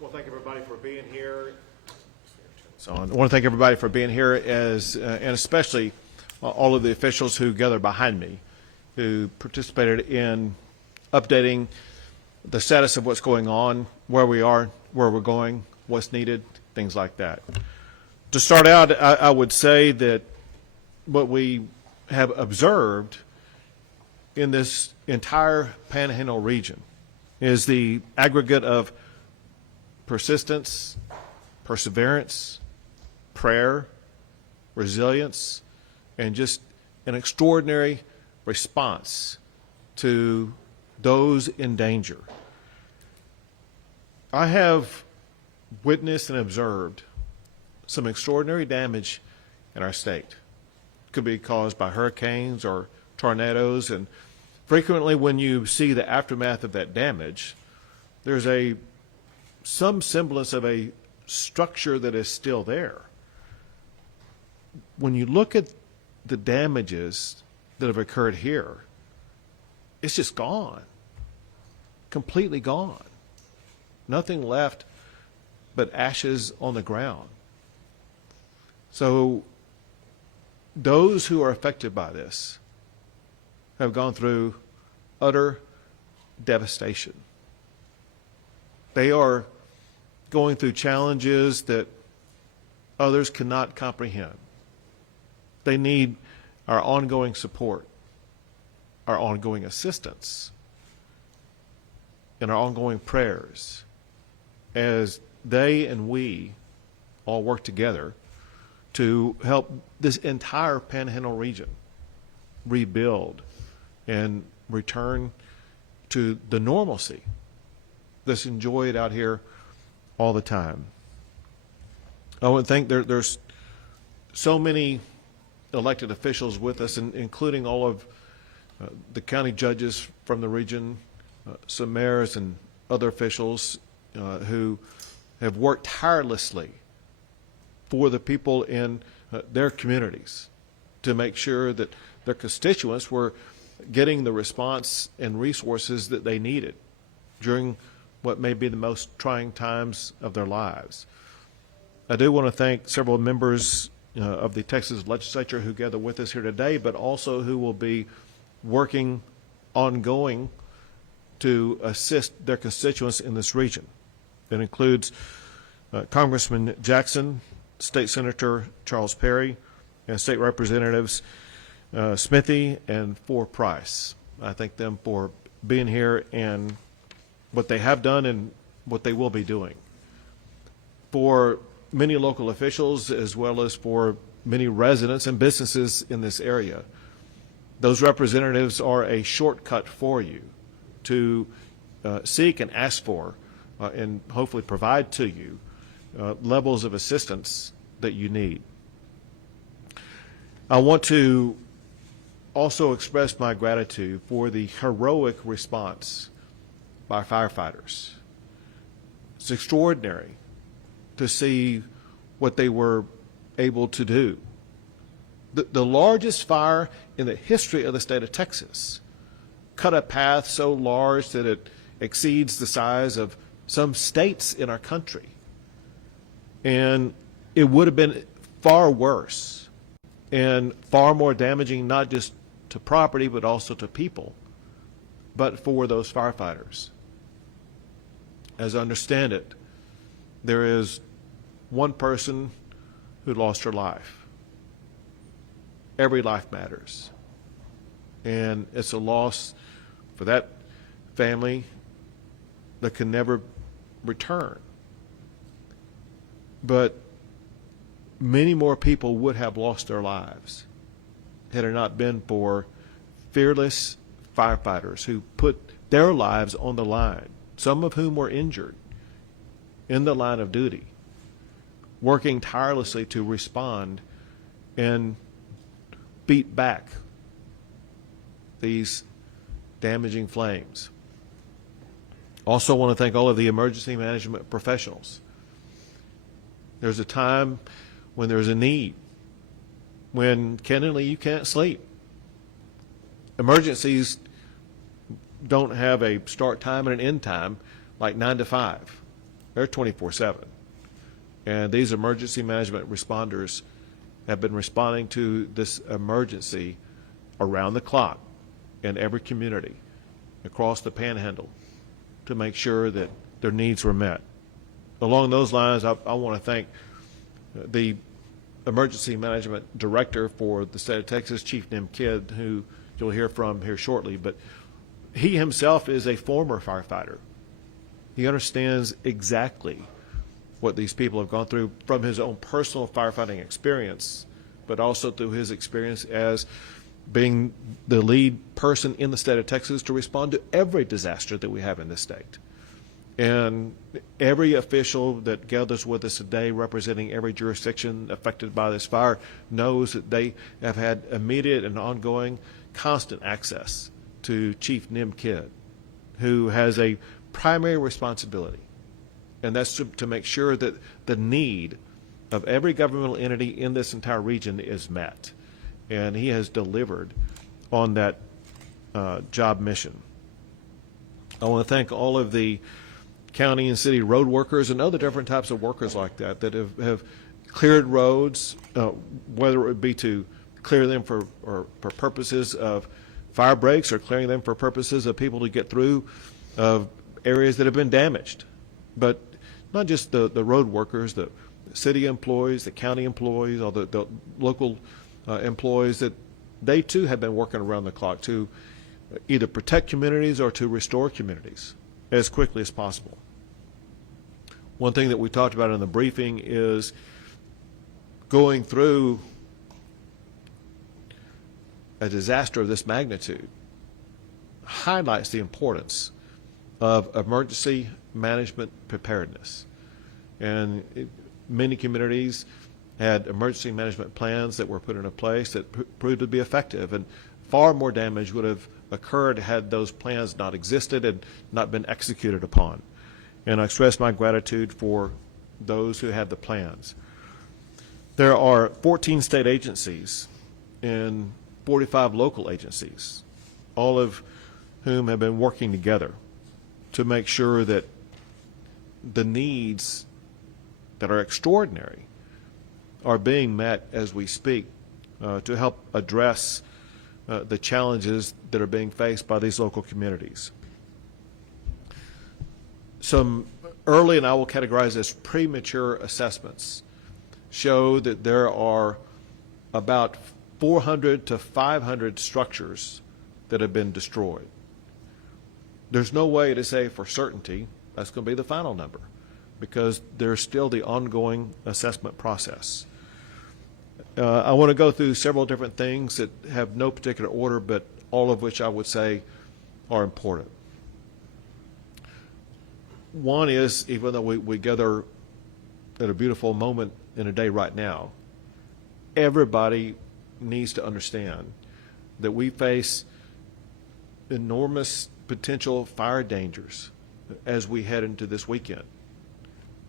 Well, thank everybody for being here. So I want to thank everybody for being here, and especially all of the officials who gathered behind me, who participated in updating the status of what's going on, where we are, where we're going, what's needed, things like that. To start out, I would say that what we have observed in this entire Panhandle region is the aggregate of persistence, perseverance, prayer, resilience, and just an extraordinary response to those in danger. I have witnessed and observed some extraordinary damage in our state. It could be caused by hurricanes or tornadoes, and frequently when you see the aftermath of that damage, there's some semblance of a structure that is still there. When you look at the damages that have occurred here, it's just gone, completely gone. Nothing left but ashes on the ground. So those who are affected by this have gone through utter devastation. They are going through challenges that others cannot comprehend. They need our ongoing support, our ongoing assistance, and our ongoing prayers as they and we all work together to help this entire Panhandle region rebuild and return to the normalcy that's enjoyed out here all the time. I want to thank there's so many elected officials with us, including all of the county judges from the region, some mayors and other officials who have worked tirelessly for the people in their communities to make sure that their constituents were getting the response and resources that they needed during what may be the most trying times of their lives. I do want to thank several members of the Texas legislature who gather with us here today, but also who will be working ongoing to assist their constituents in this region. That includes Congressman Jackson, State Senator Charles Perry, and State Representatives Smithy and Price. I thank them for being here and what they have done and what they will be doing. For many local officials, as well as for many residents and businesses in this area, those representatives are a shortcut for you to seek and ask for and hopefully provide to you levels of assistance that you need. I want to also express my gratitude for the heroic response by firefighters. It's extraordinary to see what they were able to do. The largest fire in the history of the state of Texas cut a path so large that it exceeds the size of some states in our country. And it would have been far worse and far more damaging, not just to property, but also to people, but for those firefighters. As I understand it, there is one person who lost her life. Every life matters. And it's a loss for that family that can never return. But many more people would have lost their lives had it not been for fearless firefighters who put their lives on the line, some of whom were injured in the line of duty, working tirelessly to respond and beat back these damaging flames. Also want to thank all of the emergency management professionals. There's a time when there's a need, when candidly you can't sleep. Emergencies don't have a start time and an end time like 9 to 5. They're 24/7. And these emergency management responders have been responding to this emergency around the clock in every community across the Panhandle to make sure that their needs were met. Along those lines, I want to thank the Emergency Management Director for the state of Texas, Chief Nim Kidd, who you'll hear from here shortly. But he himself is a former firefighter. He understands exactly what these people have gone through from his own personal firefighting experience, but also through his experience as being the lead person in the state of Texas to respond to every disaster that we have in this state. And every official that gathers with us today, representing every jurisdiction affected by this fire, knows that they have had immediate and ongoing constant access to Chief Nim Kidd, who has a primary responsibility, and that's to make sure that the need of every governmental entity in this entire region is met. And he has delivered on that job mission. I want to thank all of the county and city road workers and other different types of workers like that have cleared roads, whether it would be to clear them for purposes of fire breaks or clearing them for purposes of people to get through of areas that have been damaged. But not just the road workers, the city employees, the county employees, or the local employees, that they too have been working around the clock to either protect communities or to restore communities as quickly as possible. One thing that we talked about in the briefing is going through a disaster of this magnitude highlights the importance of emergency management preparedness. And many communities had emergency management plans that were put into place that proved to be effective, and far more damage would have occurred had those plans not existed and not been executed upon. And I express my gratitude for those who had the plans. There are 14 state agencies and 45 local agencies, all of whom have been working together to make sure that the needs that are extraordinary are being met as we speak to help address the challenges that are being faced by these local communities. Some early, and I will categorize as premature assessments, show that there are about 400 to 500 structures that have been destroyed. There's no way to say for certainty that's going to be the final number, because there's still the ongoing assessment process. I want to go through several different things that have no particular order, but all of which I would say are important. One is, even though we gather at a beautiful moment in a day right now, everybody needs to understand that we face enormous potential fire dangers as we head into this weekend.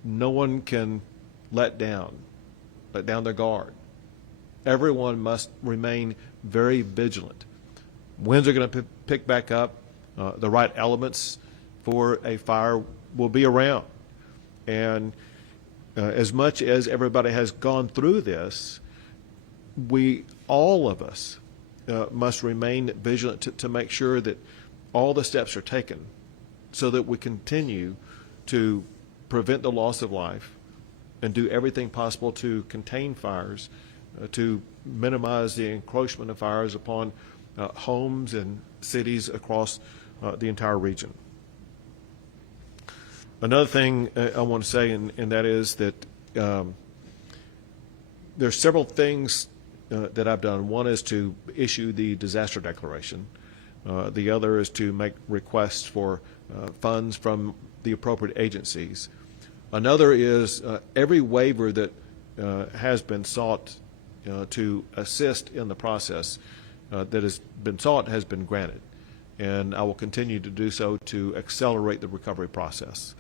No one can let down their guard. Everyone must remain very vigilant. Winds are going to pick back up. The right elements for a fire will be around. And as much as everybody has gone through this, all of us must remain vigilant to make sure that all the steps are taken so that we continue to prevent the loss of life and do everything possible to contain fires, to minimize the encroachment of fires upon homes and cities across the entire region. Another thing I want to say, and that is that there's several things that I've done. One is to issue the disaster declaration. The other is to make requests for funds from the appropriate agencies. Another is every waiver that has been sought to assist in the process that has been sought has been granted. And I will continue to do so to accelerate the recovery process.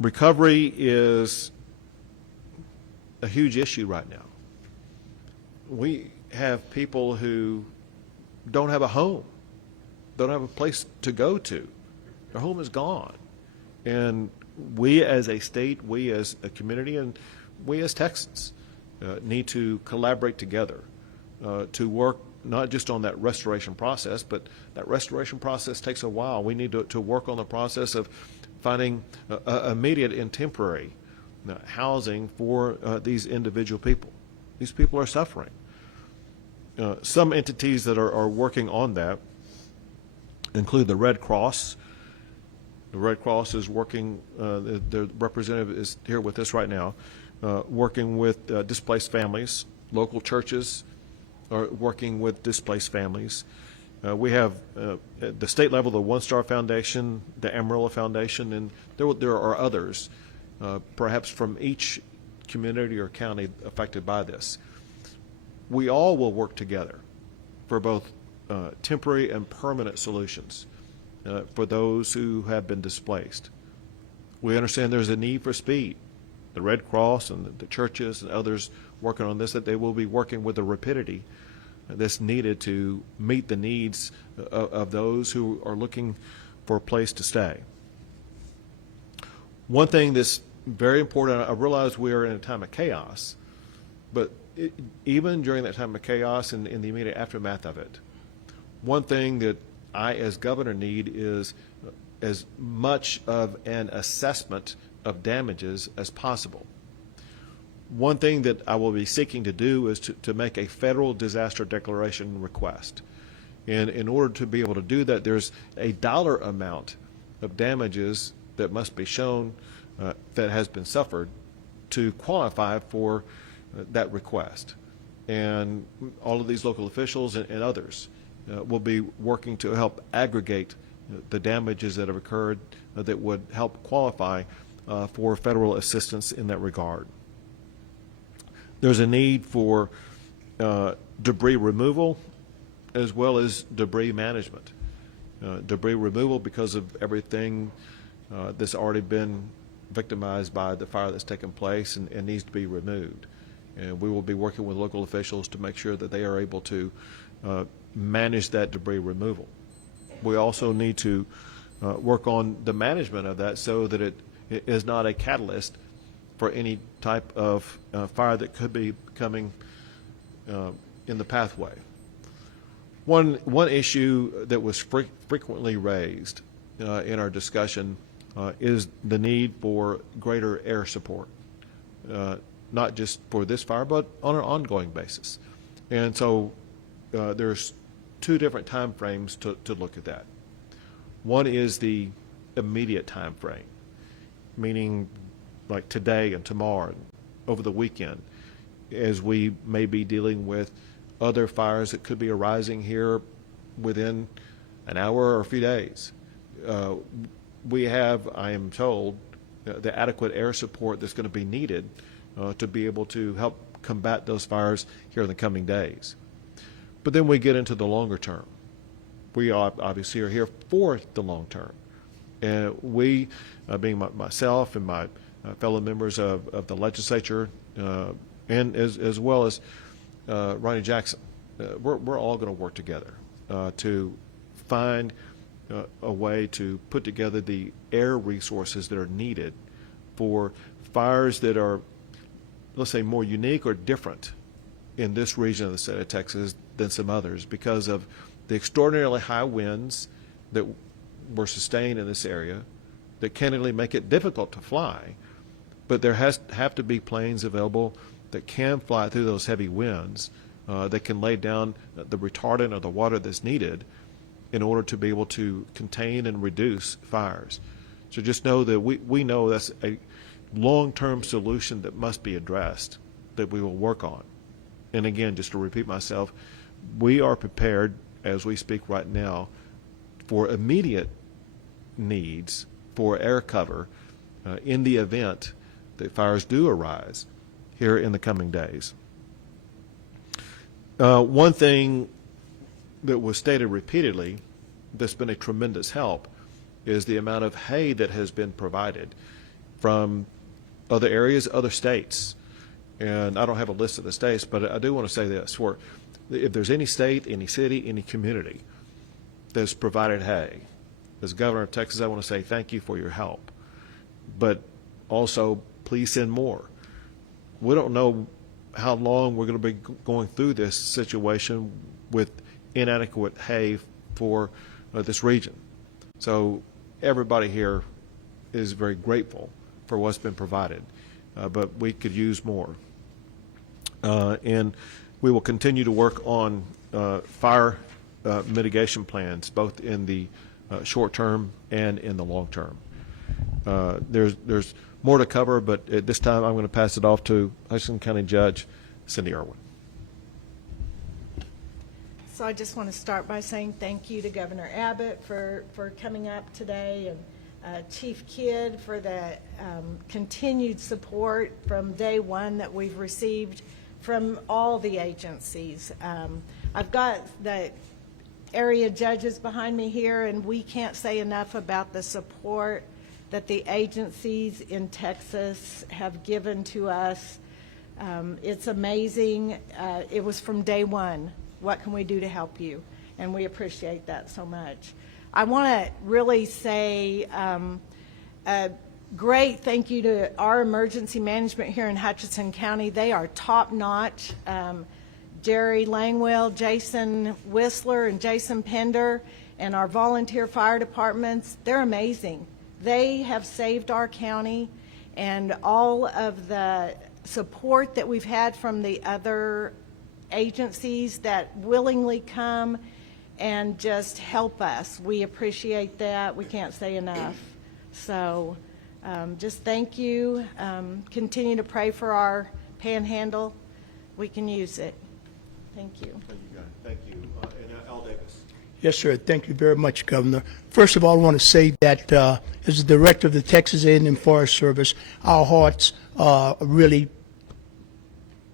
Recovery is a huge issue right now. We have people who don't have a home, don't have a place to go to. Their home is gone. And we as a state, we as a community, and we as Texans need to collaborate together to work not just on that restoration process, but that restoration process takes a while. We need to work on the process of finding immediate and temporary housing for these individual people. These people are suffering. Some entities that are working on that include the Red Cross. The Red Cross is working, the representative is here with us right now, working with displaced families. Local churches are working with displaced families. We have, at the state level, the One Star Foundation, the Amarillo Foundation, and there are others, perhaps from each community or county affected by this. We all will work together for both temporary and permanent solutions for those who have been displaced. We understand there's a need for speed. The Red Cross and the churches and others working on this, that they will be working with the rapidity that's needed to meet the needs of those who are looking for a place to stay. One thing that's very important, I realize we are in a time of chaos, but even during that time of chaos and in the immediate aftermath of it, one thing that I as governor need is as much of an assessment of damages as possible. One thing that I will be seeking to do is to make a federal disaster declaration request. And in order to be able to do that, there's a dollar amount of damages that must be shown that has been suffered to qualify for that request. And all of these local officials and others will be working to help aggregate the damages that have occurred that would help qualify for federal assistance in that regard. There's a need for debris removal as well as debris management. Debris removal because of everything that's already been victimized by the fire that's taken place and needs to be removed. And we will be working with local officials to make sure that they are able to manage that debris removal. We also need to work on the management of that so that it is not a catalyst for any type of fire that could be coming in the pathway. One issue that was frequently raised in our discussion is the need for greater air support, not just for this fire, but on an ongoing basis. And so there's two different time frames to look at that. One is the immediate time frame, meaning like today and tomorrow, and over the weekend, as we may be dealing with other fires that could be arising here within an hour or a few days. We have, I am told, the adequate air support that's going to be needed to be able to help combat those fires here in the coming days. But then we get into the longer term. We obviously are here for the long term. And we, being myself and my fellow members of the legislature, and as well as Ronnie Jackson, we're all going to work together to find a way to put together the air resources that are needed for fires that are, let's say, more unique or different in this region of the state of Texas than some others because of the extraordinarily high winds that were sustained in this area that candidly make it difficult to fly. But there have to be planes available that can fly through those heavy winds, that can lay down the retardant or the water that's needed in order to be able to contain and reduce fires. So just know that we know that's a long-term solution that must be addressed, that we will work on. And again, just to repeat myself, we are prepared as we speak right now for immediate needs for air cover in the event that fires do arise here in the coming days. One thing that was stated repeatedly that's been a tremendous help is the amount of hay that has been provided from other areas, other states. And I don't have a list of the states, but I do want to say this. If there's any state, any city, any community that's provided hay, as governor of Texas, I want to say thank you for your help. but also please send more. We don't know how long we're going to be going through this situation with inadequate hay for this region. So everybody here is very grateful for what's been provided, but we could use more. And we will continue to work on fire mitigation plans, both in the short term and in the long term. There's more to cover, but at this time I'm going to pass it off to Hutchinson County Judge Cindy Irwin. So I just want to start by saying thank you to Governor Abbott for coming up today, and Chief Kidd for the continued support from day one that we've received from all the agencies. I've got the area judges behind me here, and we can't say enough about the support that the agencies in Texas have given to us. It's amazing. It was from day one. What can we do to help you? And we appreciate that so much. I want to really say a great thank you to our emergency management here in Hutchinson County. They are top-notch. Jerry Langwell, Jason Whistler, and Jason Pender, and our volunteer fire departments, they're amazing. They have saved our county, and all of the support that we've had from the other agencies that willingly come and just help us. We appreciate that. We can't say enough. So just thank you. Continue to pray for our Panhandle. We can use it. Thank you. Thank you, guys. Thank you. And Al Davis. Yes, sir. Thank you very much, Governor. First of all, I want to say that as the director of the Texas A&M Forest Service, our hearts really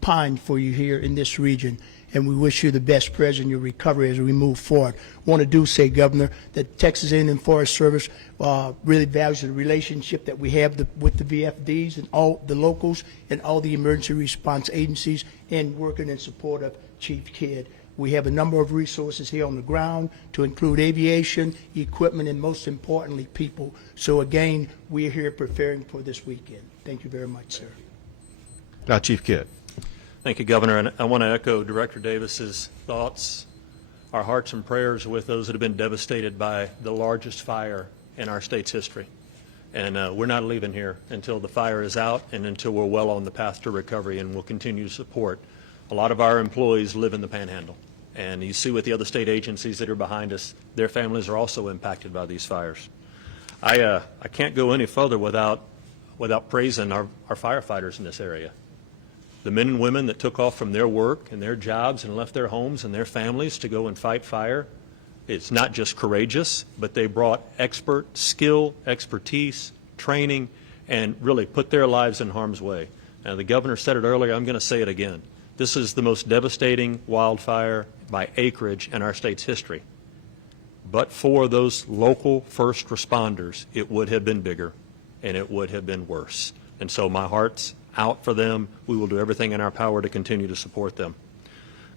pine for you here in this region, and we wish you the best prayers in your recovery as we move forward. I want to say, Governor, that Texas A&M Forest Service really values the relationship that we have with the VFDs and all the locals and all the emergency response agencies, and working in support of Chief Kidd. We have a number of resources here on the ground to include aviation, equipment, and most importantly, people. So again, we're here preparing for this weekend. Thank you very much, sir. Now, Chief Kidd. Thank you, Governor. And I want to echo Director Davis's thoughts. Our hearts and prayers are with those that have been devastated by the largest fire in our state's history. And we're not leaving here until the fire is out and until we're well on the path to recovery, and we'll continue to support. A lot of our employees live in the Panhandle. And you see with the other state agencies that are behind us, their families are also impacted by these fires. I can't go any further without praising our firefighters in this area. The men and women that took off from their work and their jobs and left their homes and their families to go and fight fire, it's not just courageous, but they brought expert skill, expertise, training, and really put their lives in harm's way. Now, the governor said it earlier, I'm going to say it again. This is the most devastating wildfire by acreage in our state's history. But for those local first responders, it would have been bigger and it would have been worse. And so my heart's out for them. We will do everything in our power to continue to support them.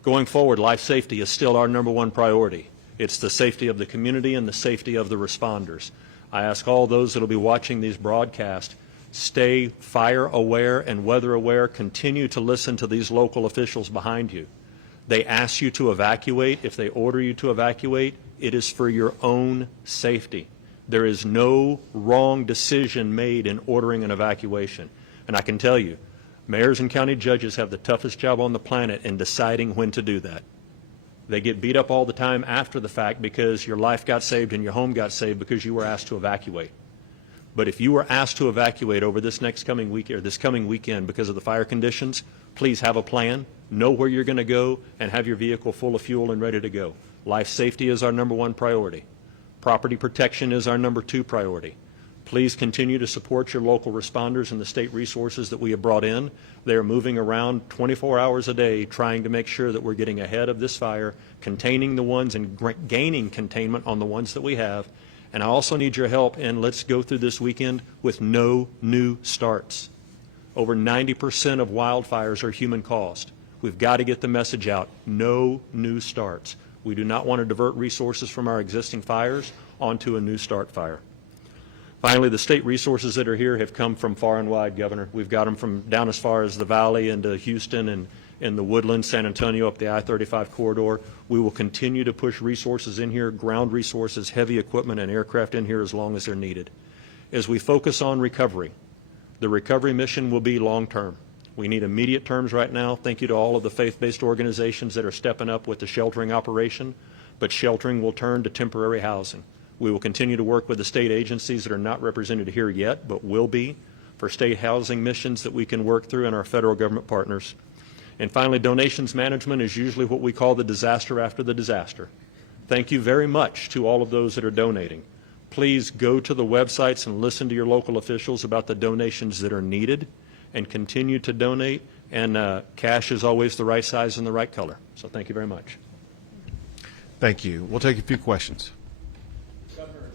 Going forward, life safety is still our #1 priority. It's the safety of the community and the safety of the responders. I ask all those that will be watching these broadcasts, stay fire aware and weather aware. Continue to listen to these local officials behind you. They ask you to evacuate. If they order you to evacuate, it is for your own safety. There is no wrong decision made in ordering an evacuation. And I can tell you, mayors and county judges have the toughest job on the planet in deciding when to do that. They get beat up all the time after the fact because your life got saved and your home got saved because you were asked to evacuate. But if you were asked to evacuate over this coming week or this coming weekend because of the fire conditions, please have a plan, know where you're going to go, and have your vehicle full of fuel and ready to go. Life safety is our #1 priority. Property protection is our #2 priority. Please continue to support your local responders and the state resources that we have brought in. They are moving around 24 hours a day trying to make sure that we're getting ahead of this fire, containing the ones and gaining containment on the ones that we have. And I also need your help, and let's go through this weekend with no new starts. Over 90% of wildfires are human caused. We've got to get the message out, no new starts. We do not want to divert resources from our existing fires onto a new start fire. Finally, the state resources that are here have come from far and wide, Governor. We've got them from down as far as the Valley into Houston and in the Woodlands, San Antonio, up the I-35 corridor. We will continue to push resources in here, ground resources, heavy equipment, and aircraft in here as long as they're needed. As we focus on recovery, the recovery mission will be long-term. We need immediate terms right now. Thank you to all of the faith-based organizations that are stepping up with the sheltering operation, but sheltering will turn to temporary housing. We will continue to work with the state agencies that are not represented here yet, but will be, for state housing missions that we can work through, and our federal government partners. And finally, donations management is usually what we call the disaster after the disaster. Thank you very much to all of those that are donating. Please go to the websites and listen to your local officials about the donations that are needed, and continue to donate. And cash is always the right size and the right color. So thank you very much. Thank you. We'll take a few questions. Governor,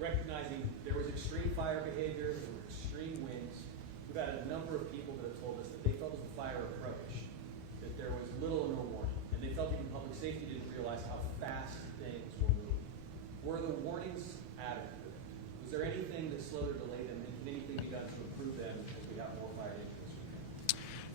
recognizing there was extreme fire behavior, there were extreme winds, we've had a number of people that have told us that they felt as the fire approached, that there was little or no warning, and they felt even public safety didn't realize how fast things were moving. Were the warnings adequate? Was there anything that slowed or delayed them, and can anything be done to improve them as we have more fire incidents?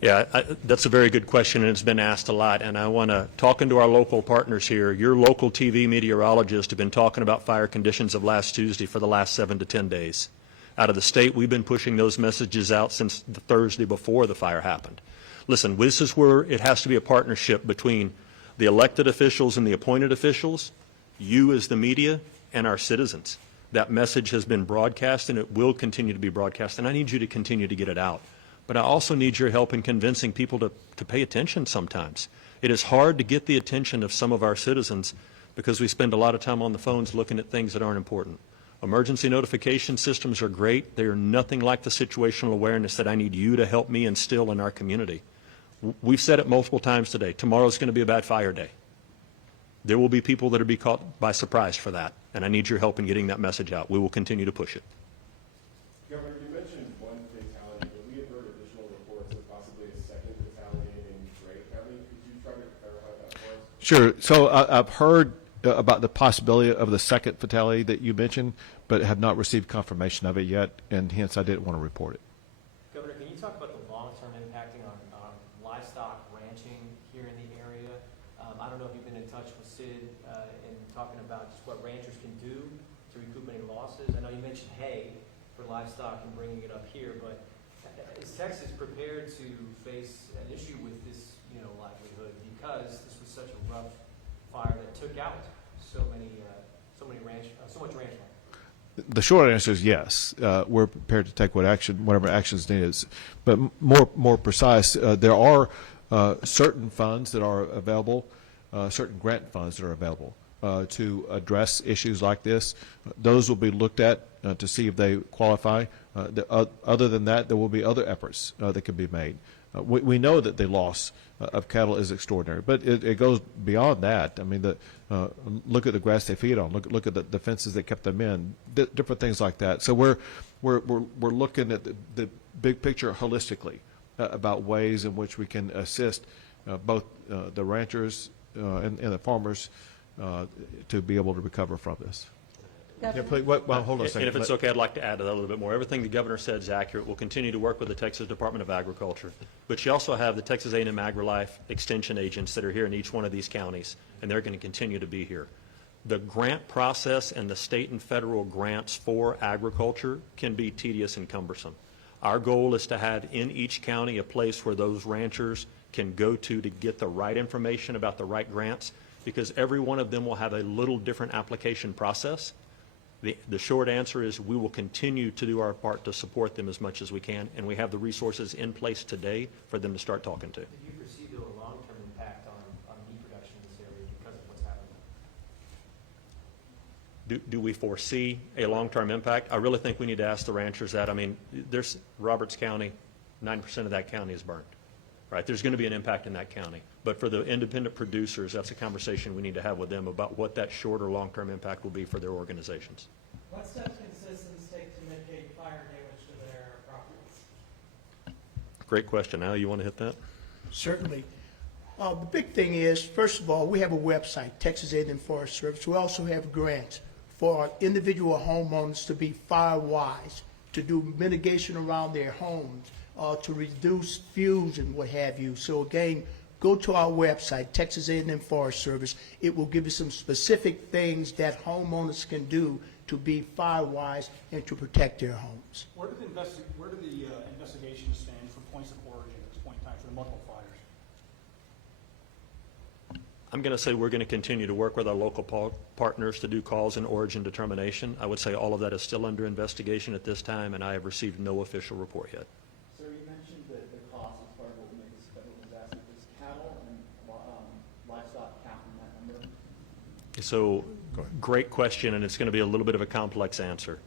Yeah, that's a very good question, and it's been asked a lot. And I want to, talking to our local partners here, your local TV meteorologists have been talking about fire conditions of last Tuesday for the last 7 to 10 days. Out of the state, we've been pushing those messages out since the Thursday before the fire happened. Listen, this is where it has to be a partnership between the elected officials and the appointed officials, you as the media, and our citizens. That message has been broadcast, and it will continue to be broadcast, and I need you to continue to get it out. But I also need your help in convincing people to pay attention sometimes. It is hard to get the attention of some of our citizens because we spend a lot of time on the phones looking at things that aren't important. Emergency notification systems are great. They are nothing like the situational awareness that I need you to help me instill in our community. We've said it multiple times today. Tomorrow's going to be a bad fire day. There will be people that will be caught by surprise for that, and I need your help in getting that message out. We will continue to push it. Governor, you mentioned one fatality, but we have heard additional reports of possibly a second fatality in Gray County. Could you try to clarify that for us? Sure. So I've heard about the possibility of the second fatality that you mentioned, but have not received confirmation of it yet, and hence I didn't want to report it. Governor, can you talk about the long-term impacting on livestock ranching here in the area? I don't know if you've been in touch with Sid in talking about just what ranchers can do to recoup any losses. I know you mentioned hay for livestock and bringing it up here, but is Texas prepared to face an issue with this, livelihood, because this was such a rough fire that took out so much ranch land? The short answer is yes. We're prepared to take whatever actions needed. But more precise, there are certain funds that are available, certain grant funds that are available to address issues like this. Those will be looked at to see if they qualify. Other than that, there will be other efforts that can be made. We know that the loss of cattle is extraordinary, but it goes beyond that. I mean, look at the grass they feed on. Look at the fences that kept them in. Different things like that. So we're looking at the big picture holistically about ways in which we can assist both the ranchers and the farmers to be able to recover from this. Yeah, please, well, hold on a second. And if it's okay, I'd like to add to that a little bit more. Everything the governor said is accurate. We'll continue to work with the Texas Department of Agriculture. But you also have the Texas A&M AgriLife extension agents that are here in each one of these counties, and they're going to continue to be here. The grant process and the state and federal grants for agriculture can be tedious and cumbersome. Our goal is to have in each county a place where those ranchers can go to get the right information about the right grants, because every one of them will have a little different application process. The short answer is we will continue to do our part to support them as much as we can, and we have the resources in place today for them to start talking to. Do you foresee, though, a long-term impact on meat production in this area because of what's happening? Do we foresee a long-term impact? I really think we need to ask the ranchers that. I mean, there's Roberts County, 9% of that county is burned, right? There's going to be an impact in that county. But for the independent producers, that's a conversation we need to have with them about what that short or long-term impact will be for their organizations. What steps can citizens take to mitigate fire damage to their properties? Great question. Al, you want to hit that? Certainly. The big thing is, first of all, we have a website, Texas A&M Forest Service. We also have grants, for individual homeowners to be fire wise, to do mitigation around their homes, to reduce fumes and what have you. So again, go to our website, Texas A&M Forest Service. It will give you some specific things that homeowners can do to be fire wise and to protect their homes. Where do the investigations stand for points of origin at this point in time for the multiple fires? I'm going to say we're going to continue to work with our local partners to do cause and origin determination. I would say all of that is still under investigation at this time, and I have received no official report yet. Sir, you mentioned that the cost as far as what would make this federal disaster. Does cattle and livestock count in that number? So, great question, and it's going to be a little bit of a complex answer.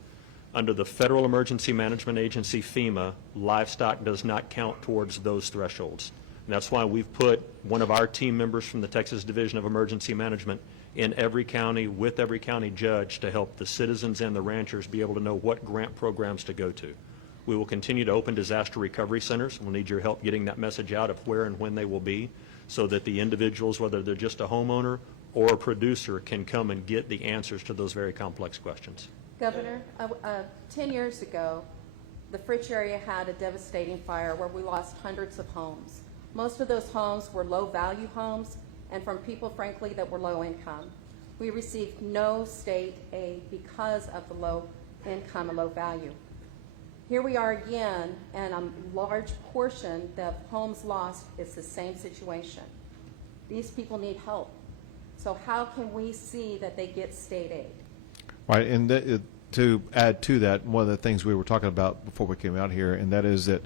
Under the Federal Emergency Management Agency, FEMA, livestock does not count towards those thresholds. And that's why we've put one of our team members from the Texas Division of Emergency Management in every county with every county judge to help the citizens and the ranchers be able to know what grant programs to go to. We will continue to open disaster recovery centers. We'll need your help getting that message out of where and when they will be so that the individuals, whether they're just a homeowner or a producer, can come and get the answers to those very complex questions. Governor, 10 years ago, the Fritch area had a devastating fire where we lost hundreds of homes. Most of those homes were low-value homes and from people, frankly, that were low income. We received no state aid because of the low income and low value. Here we are again, and a large portion of homes lost is the same situation. These people need help. So how can we see that they get state aid? Right, and to add to that, one of the things we were talking about before we came out here, and that is that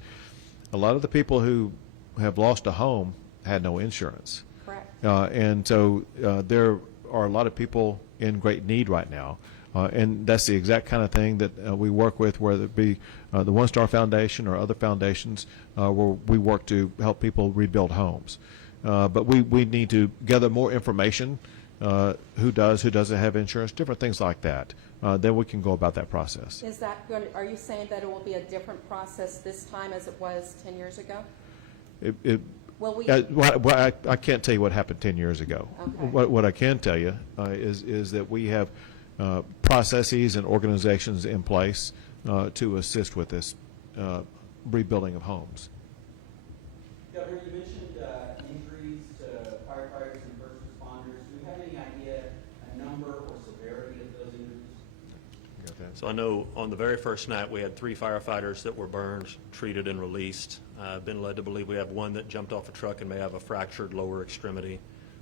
a lot of the people who have lost a home had no insurance. Correct. And so there are a lot of people in great need right now. And that's the exact kind of thing that we work with, whether it be the One Star Foundation or other foundations, where we work to help people rebuild homes. But we need to gather more information, who does, who doesn't have insurance, different things like that. Then we can go about that process. Is that going to, are you saying that it will be a different process this time as it was 10 years ago? Well, I can't tell you what happened 10 years ago. Okay. What I can tell you is that we have processes and organizations in place to assist with this rebuilding of homes. Governor, you mentioned injuries to firefighters and first responders. Do you have any idea a number or severity of those injuries? So I know on the very first night, we had 3 firefighters that were burned, treated, and released. I've been led to believe we have one that jumped off a truck and may have a fractured lower extremity.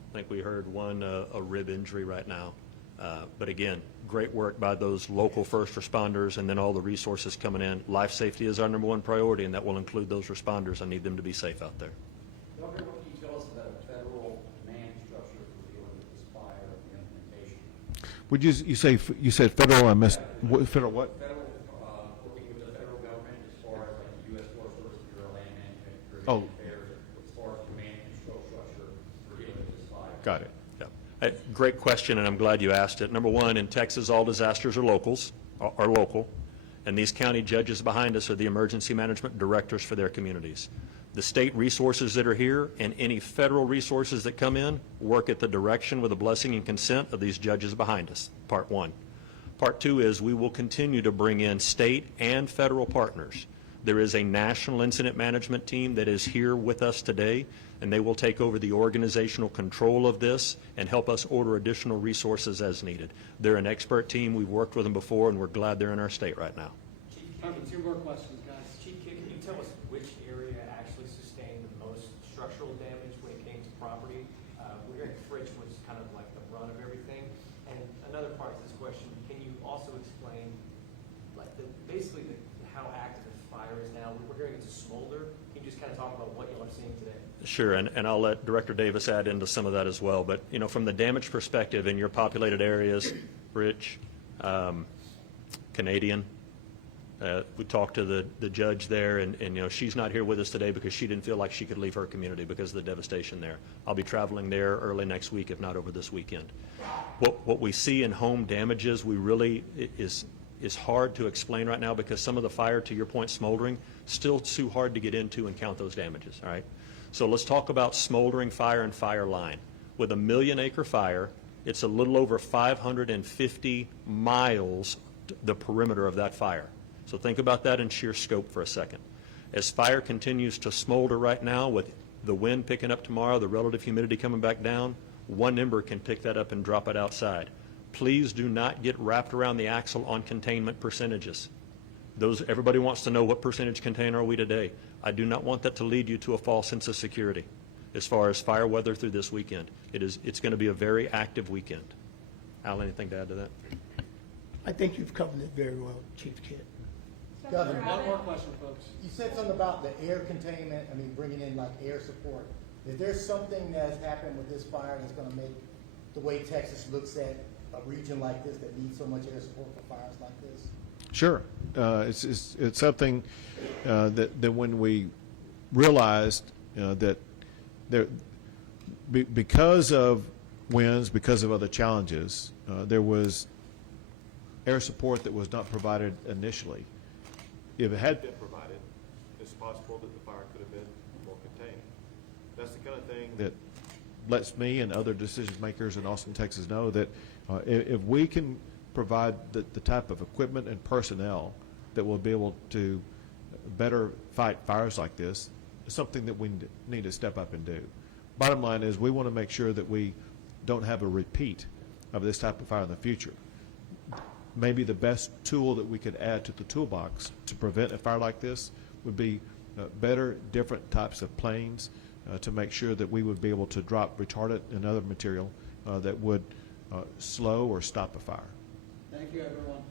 I think we heard one a rib injury right now. But again, great work by those local first responders and then all the resources coming in. Life safety is our #1 priority, and that will include those responders. I need them to be safe out there. Governor, what can you tell us about a federal command structure for dealing with this fire and implementation? Would you said federal? I missed federal what? Federal, working with the federal government as far as like the U.S. Forest Service, Bureau of Land Management, Bureau Oh. of Affairs, as far as command and control structure for dealing with this fire. Got it. Great question, and I'm glad you asked it. #1, in Texas, all disasters are local, and these county judges behind us are the emergency management directors for their communities. The state resources that are here and any federal resources that come in work at the direction with the blessing and consent of these judges behind us, part 1. Part 2 is we will continue to bring in state and federal partners. There is a national incident management team that is here with us today, and they will take over the organizational control of this and help us order additional resources as needed. They're an expert team. We've worked with them before, and we're glad they're in our state right now. Chief Kidd, 2 more questions, guys. Chief Kidd, can you tell us which area actually sustained the most structural damage when it came to property? We're hearing Fritch was kind of like the brunt of everything. And another part of this question, can you also explain, like, basically how active the fire is now? We're hearing it's a smolder. Can you just kind of talk about what you are seeing today? Sure, and I'll let Director Davis add into some of that as well. But, you know, from the damage perspective in your populated areas, Rich, Canadian, we talked to the judge there, and, you know, she's not here with us today because she didn't feel like she could leave her community because of the devastation there. I'll be traveling there early next week, if not over this weekend. What we see in home damages, we really is hard to explain right now because some of the fire, to your point, smoldering, still too hard to get into and count those damages, all right? So let's talk about smoldering fire and fire line. With a 1 million acre fire, It's a little over 550 miles, the perimeter of that fire. So think about that in sheer scope for a second. As fire continues to smolder right now, with the wind picking up tomorrow, the relative humidity coming back down, one ember can pick that up and drop it outside. Please do not get wrapped around the axle on containment percentages. Everybody wants to know what percentage contained are we today. I do not want that to lead you to a false sense of security as far as fire weather through this weekend. It's going to be a very active weekend. Al, anything to add to that? I think you've covered it very well, Chief Kidd. Governor, one more question, folks. You said something about the air containment, bringing in like air support. Is there something that's happened with this fire that's gonna make the way Texas looks at a region like this that needs so much air support for fires like this? Sure. It's something that when we realized that because of winds, because of other challenges, there was air support that was not provided initially. If it had been provided, it's possible that the fire could have been more contained. That's the kind of thing that lets me and other decision makers in Austin, Texas know that if we can provide the type of equipment and personnel that will be able to better fight fires like this, it's something that we need to step up and do. Bottom line is we want to make sure that we don't have a repeat of this type of fire in the future. Maybe the best tool that we could add to the toolbox to prevent a fire like this would be better, different types of planes to make sure that we would be able to drop retardant and other material that would slow or stop a fire. Thank you, everyone.